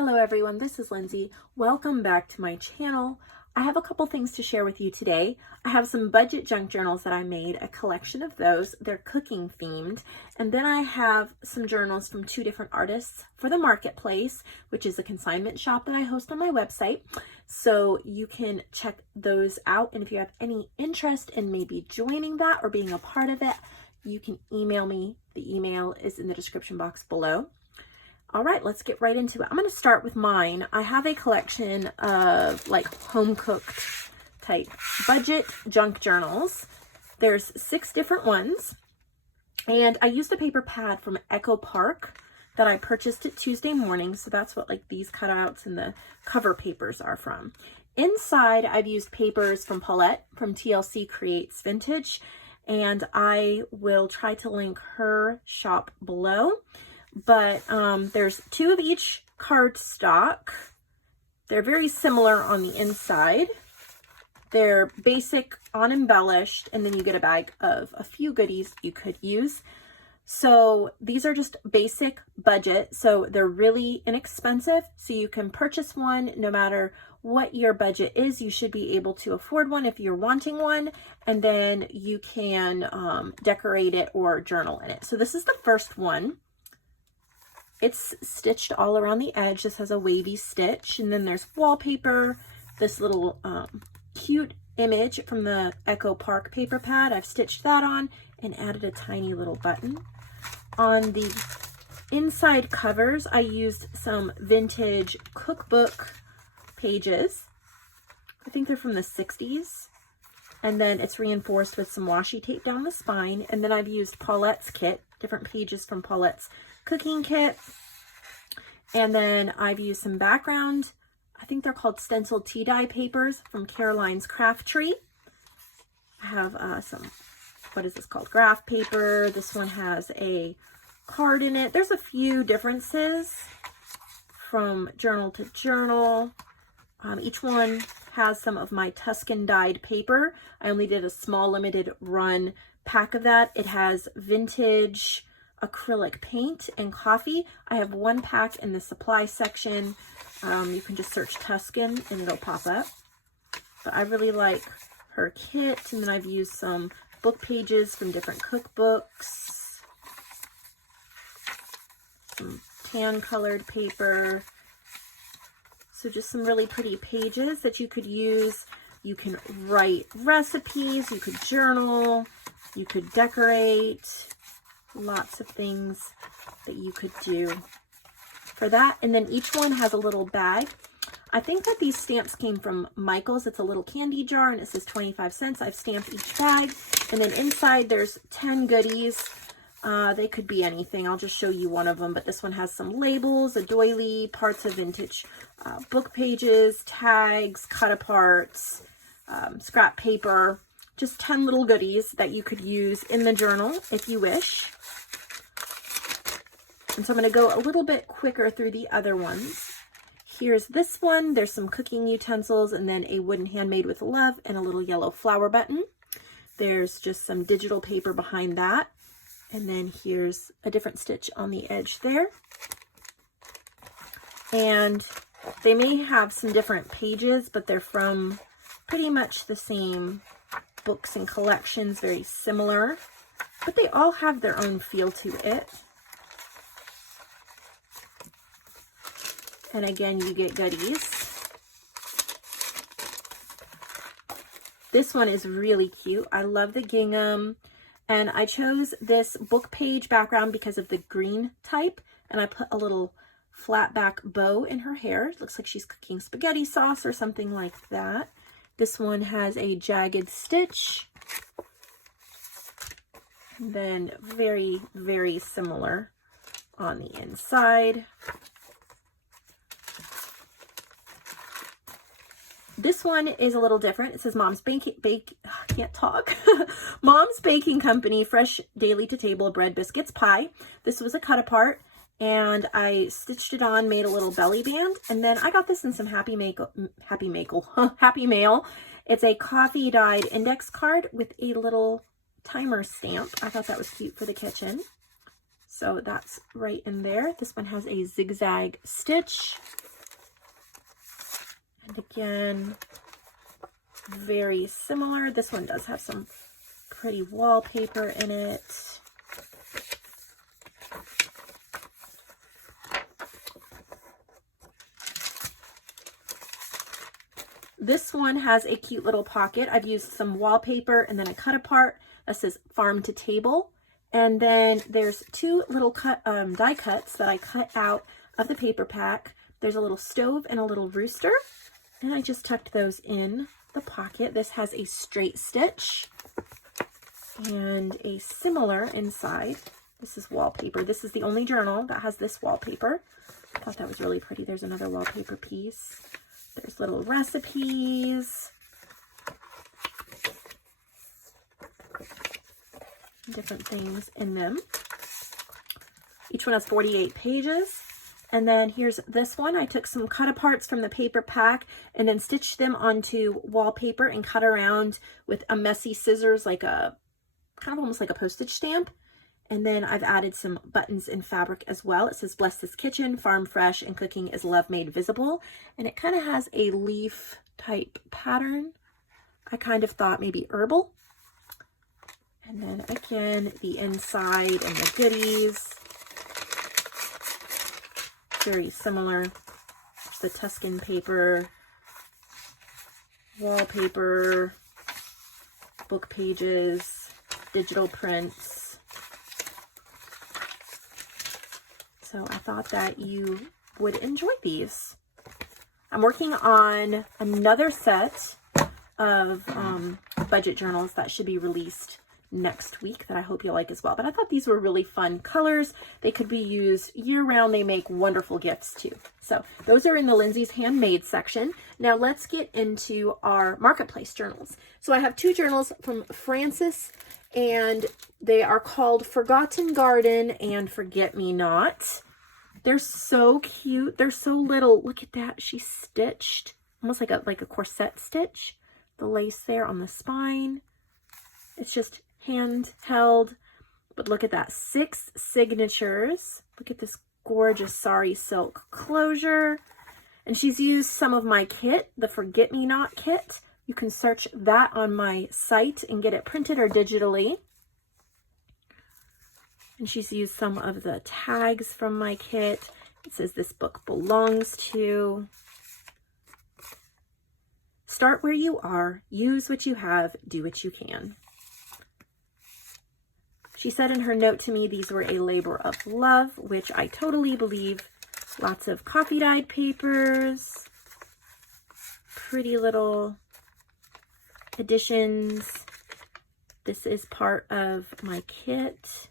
Hello everyone, this is Lindsay. Welcome back to my channel. I have a couple things to share with you today. I have some budget junk journals that I made, a collection of those. They're cooking themed. And then I have some journals from two different artists for the Marketplace, which is a consignment shop that I host on my website. So you can check those out. And if you have any interest in maybe joining that or being a part of it, you can email me. The email is in the description box below. All right, let's get right into it. I'm going to start with mine. I have a collection of like home cooked type budget junk journals. There's 6 different ones. And I used a paper pad from Echo Park that I purchased at Tuesday morning. So that's what like these cutouts and the cover papers are from. Inside, I've used papers from Paulette from TLC Creates Vintage. And I will try to link her shop below. But there's 2 of each cardstock. They're very similar on the inside. They're basic, unembellished, and then you get a bag of a few goodies you could use. So these are just basic budget, so they're really inexpensive. So you can purchase one no matter what your budget is. You should be able to afford one if you're wanting one, and then you can decorate it or journal in it. So this is the first one. It's stitched all around the edge. This has a wavy stitch, and then there's wallpaper, this little cute image from the Echo Park paper pad. I've stitched that on and added a tiny little button. On the inside covers, I used some vintage cookbook pages. I think they're from the 60s. And then it's reinforced with some washi tape down the spine. And then I've used Paulette's kit, different pages from Paulette's cooking kit. And then I've used some background, I think they're called stenciled tea dye papers from Caroline's Craft Tree. I have some, what is this called? Graph paper. This one has a card in it. There's a few differences from journal to journal. Each one has some of my Tuscan dyed paper. I only did a small limited run pack of that. It has vintage acrylic paint and coffee. I have 1 pack in the supply section. You can just search Tuscan and it'll pop up. But I really like her kit. And then I've used some book pages from different cookbooks. Some tan colored paper. So just some really pretty pages that you could use. You can write recipes, you could journal, you could decorate. Lots of things that you could do for that. And then each one has a little bag. I think that these stamps came from Michael's. It's a little candy jar and it says 25 cents. I've stamped each bag. And then inside there's 10 goodies. They could be anything. I'll just show you one of them. But this one has some labels, a doily, parts of vintage book pages, tags, cut aparts, scrap paper. Just 10 little goodies that you could use in the journal if you wish. And so I'm going to go a little bit quicker through the other ones. Here's this one. There's some cooking utensils and then a wooden handmade with love and a little yellow flower button. There's just some digital paper behind that. And then here's a different stitch on the edge there. And they may have some different pages, but they're from pretty much the same books and collections, very similar, but they all have their own feel to it. And again, you get goodies. This one is really cute. I love the gingham, and I chose this book page background because of the green type, and I put a little flat back bow in her hair. It looks like she's cooking spaghetti sauce or something like that. This one has a jagged stitch. And then very, very similar on the inside. This one is a little different. It says Mom's Mom's Baking Company, fresh daily to table bread, biscuits, pie. This was a cut apart. And I stitched it on, made a little belly band, and then I got this in some Happy Mail. It's a coffee dyed index card with a little timer stamp. I thought that was cute for the kitchen. So that's right in there. This one has a zigzag stitch. And again, very similar. This one does have some pretty wallpaper in it. This one has a cute little pocket. I've used some wallpaper and then I cut apart that says farm to table. And then there's two little die cuts that I cut out of the paper pack. There's a little stove and a little rooster. And I just tucked those in the pocket. This has a straight stitch and a similar inside. This is wallpaper. This is the only journal that has this wallpaper. I thought that was really pretty. There's another wallpaper piece. There's little recipes, different things in them. Each one has 48 pages. And then here's this one. I took some cut aparts from the paper pack and then stitched them onto wallpaper and cut around with a messy scissors, like a kind of almost like a postage stamp. And then I've added some buttons in fabric as well. It says, "Bless this kitchen, farm fresh, and cooking is love made visible." And it kind of has a leaf type pattern. I kind of thought maybe herbal. And then again, the inside and the goodies. Very similar. The Tuscan paper, wallpaper, book pages, digital prints. So I thought that you would enjoy these. I'm working on another set of budget journals that should be released next week that I hope you'll like as well. But I thought these were really fun colors. They could be used year-round. They make wonderful gifts too. So those are in the Lindsay's Handmade section. Now let's get into our Marketplace journals. So I have two journals from Francis, and they are called Forgotten Garden and Forget Me Not. They're so cute. They're so little. Look at that. She's stitched almost like a corset stitch. The lace there on the spine. It's just handheld. But look at that. 6 signatures. Look at this gorgeous sari silk closure. And she's used some of my kit, the Forget Me Not kit. You can search that on my site and get it printed or digitally. And she's used some of the tags from my kit. It says this book belongs to. Start where you are, use what you have, do what you can. She said in her note to me these were a labor of love, which I totally believe. Lots of coffee dyed papers, pretty little additions. This is part of my kit.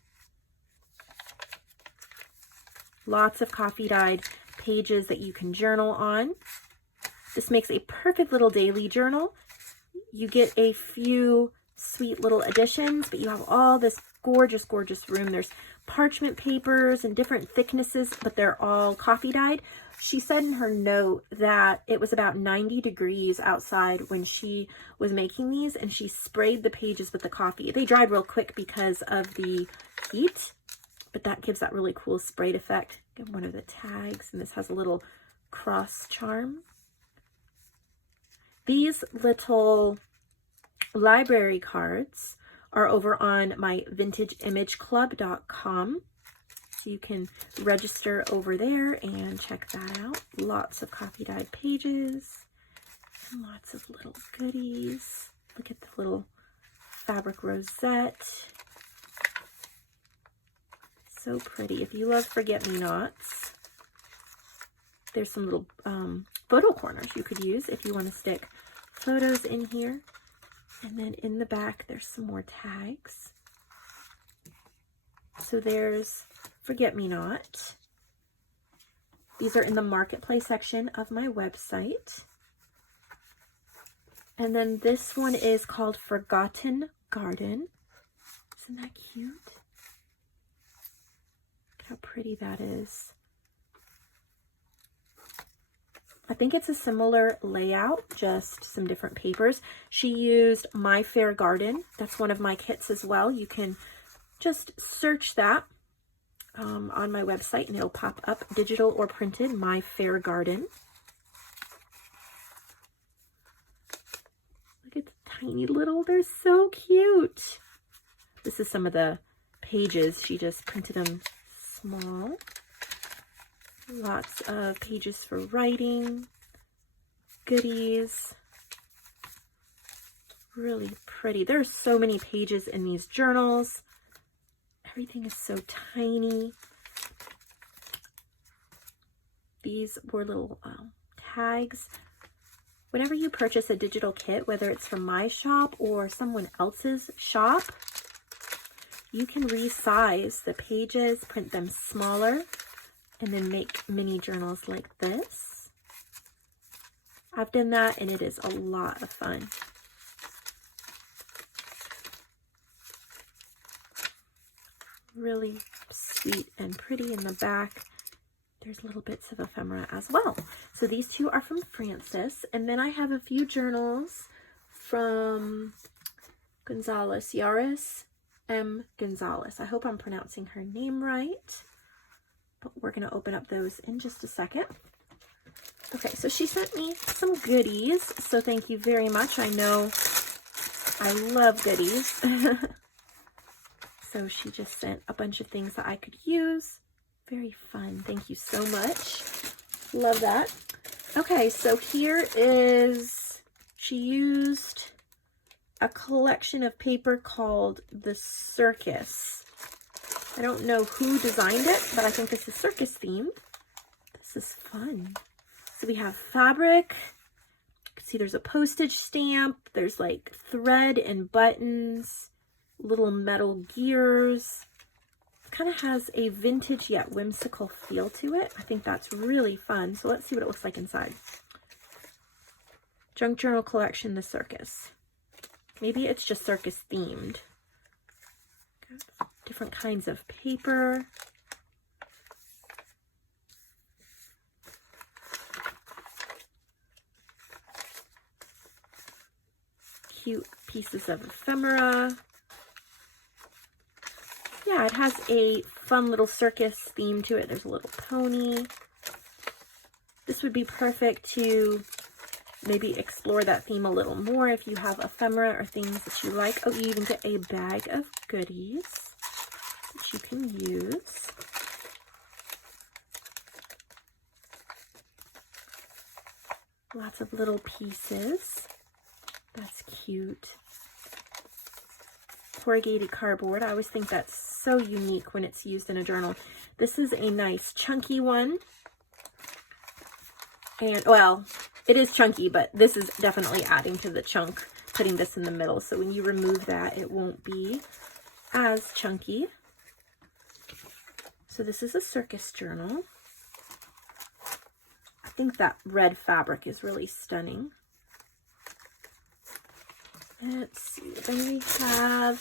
Lots of coffee dyed pages that you can journal on. This makes a perfect little daily journal. You get a few sweet little additions, but you have all this gorgeous, gorgeous room. There's parchment papers and different thicknesses, but they're all coffee dyed. She said in her note that it was about 90 degrees outside when she was making these, and she sprayed the pages with the coffee. They dried real quick because of the heat, but that gives that really cool sprayed effect. Get one of the tags, and this has a little cross charm. These little library cards are over on my vintageimageclub.com. So you can register over there and check that out. Lots of coffee dyed pages and lots of little goodies. Look at the little fabric rosette. So pretty. If you love forget-me-nots, there's some little photo corners you could use if you want to stick photos in here. And then in the back, there's some more tags. So there's Forget-Me-Not. These are in the Marketplace section of my website. And then this one is called Forgotten Garden. Isn't that cute? Look how pretty that is. I think it's a similar layout, just some different papers. She used My Fair Garden. That's one of my kits as well. You can just search that on my website, and it'll pop up, digital or printed, My Fair Garden. Look at the tiny little, they're so cute. This is some of the pages. She just printed them small. Lots of pages for writing, goodies. Really pretty. There are so many pages in these journals. Everything is so tiny. These were little tags. Whenever you purchase a digital kit, whether it's from my shop or someone else's shop, you can resize the pages, print them smaller, and then make mini journals like this. I've done that, and it is a lot of fun. Really sweet and pretty in the back. There's little bits of ephemera as well. So these two are from Frances. And then I have a few journals from Gonzalez, Yaris M. Gonzalez. I hope I'm pronouncing her name right. But we're going to open up those in just a second. Okay, so she sent me some goodies. So thank you very much. I know I love goodies. So she just sent a bunch of things that I could use. Very fun. Thank you so much. Love that. Okay, so here is, she used a collection of paper called The Circus. I don't know who designed it, but I think this is circus themed. This is fun. So we have fabric. You can see there's a postage stamp. There's like thread and buttons. Little metal gears. It kind of has a vintage yet whimsical feel to it. I think that's really fun. So let's see what it looks like inside. Junk Journal Collection, The Circus. Maybe it's just circus themed. Different kinds of paper. Cute pieces of ephemera. Yeah, it has a fun little circus theme to it. There's a little pony. This would be perfect to maybe explore that theme a little more if you have ephemera or things that you like. Oh, you even get a bag of goodies that you can use. Lots of little pieces. That's cute. Corrugated cardboard. I always think that's so unique when it's used in a journal. This is a nice chunky one. And, well, it is chunky, but this is definitely adding to the chunk, putting this in the middle. So when you remove that, it won't be as chunky. So this is a circus journal. I think that red fabric is really stunning. Let's see, then we have,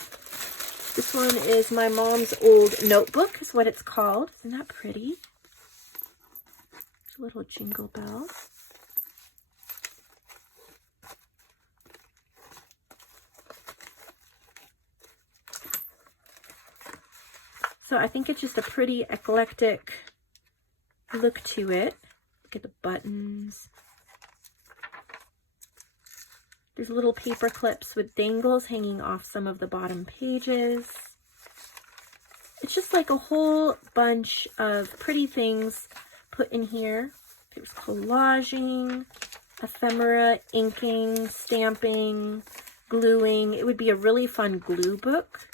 this one is my mom's old notebook, is what it's called. Isn't that pretty? There's a little jingle bell. So I think it's just a pretty eclectic look to it. Look at the buttons. There's little paper clips with dangles hanging off some of the bottom pages. It's just like a whole bunch of pretty things put in here. There's collaging, ephemera, inking, stamping, gluing. It would be a really fun glue book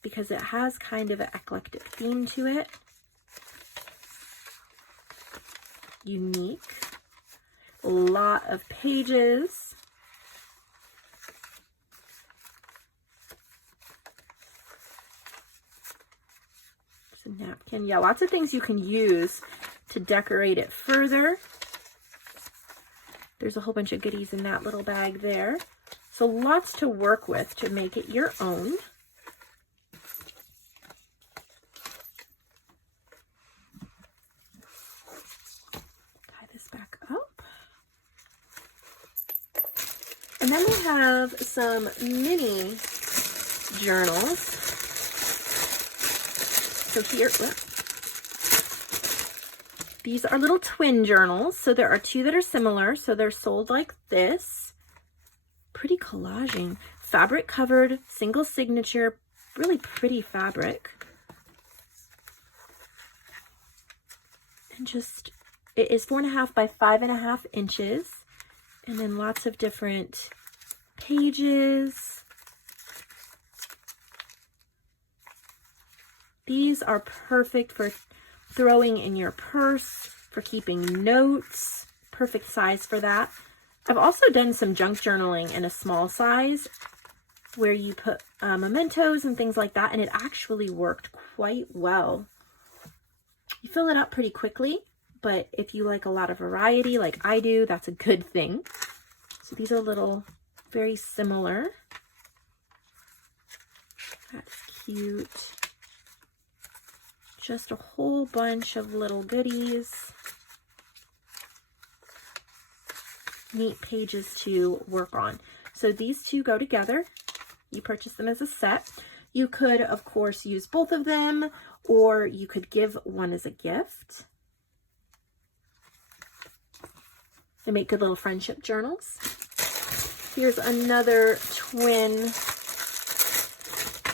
because it has kind of an eclectic theme to it. Unique. A lot of pages. A napkin. Yeah, lots of things you can use to decorate it further. There's a whole bunch of goodies in that little bag there. So lots to work with to make it your own. Tie this back up. And then we have some mini journals. So here, these are little twin journals. So there are two that are similar. So they're sold like this. Pretty collaging. Fabric covered, single signature, really pretty fabric. And just, it is 4.5 by 5.5 inches. And then lots of different pages. These are perfect for throwing in your purse, for keeping notes. Perfect size for that. I've also done some junk journaling in a small size where you put mementos and things like that, and it actually worked quite well. You fill it up pretty quickly, but if you like a lot of variety like I do, that's a good thing. So these are little, very similar. That's cute. Just a whole bunch of little goodies. Neat pages to work on. So these two go together. You purchase them as a set. You could, of course, use both of them, or you could give one as a gift. They make good little friendship journals. Here's another twin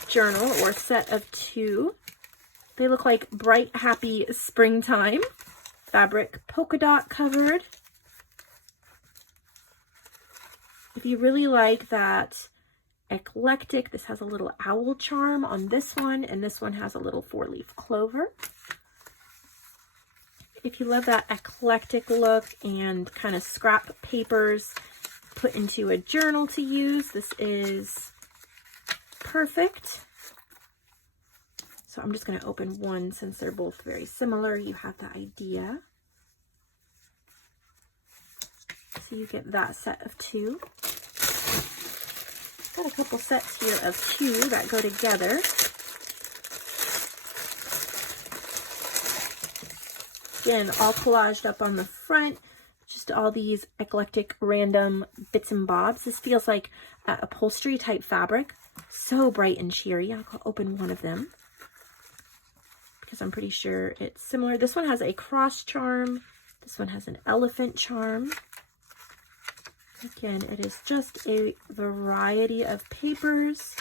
journal or set of two. They look like bright, happy springtime. Fabric polka dot covered. If you really like that eclectic, this has a little owl charm on this one, and this one has a little 4-leaf clover. If you love that eclectic look and kind of scrap papers put into a journal to use, this is perfect. So I'm just going to open one since they're both very similar. You have the idea. So you get that set of two. Got a couple sets here of two that go together. Again, all collaged up on the front. Just all these eclectic random bits and bobs. This feels like upholstery type fabric. So bright and cheery. I'll open one of them because I'm pretty sure it's similar. This one has a cross charm. This one has an elephant charm. Again, it is just a variety of papers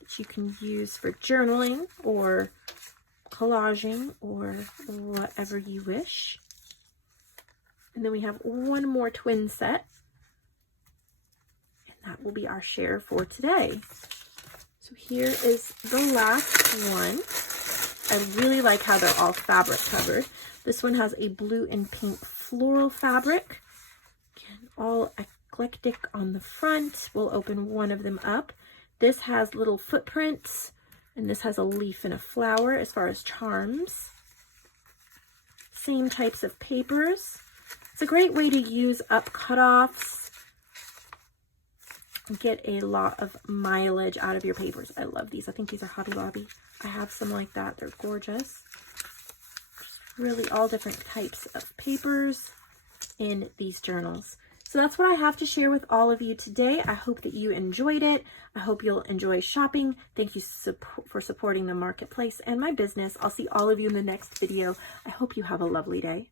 that you can use for journaling or collaging or whatever you wish. And then we have one more twin set, and that will be our share for today. So here is the last one. I really like how they're all fabric covered. This one has a blue and pink floral fabric. Again, all eclectic on the front. We'll open one of them up. This has little footprints, and this has a leaf and a flower as far as charms. Same types of papers. It's a great way to use up cutoffs. Get a lot of mileage out of your papers. I love these. I think these are Hobby Lobby. I have some like that. They're gorgeous. Just really all different types of papers in these journals. So that's what I have to share with all of you today. I hope that you enjoyed it. I hope you'll enjoy shopping. Thank you for supporting the marketplace and my business. I'll see all of you in the next video. I hope you have a lovely day.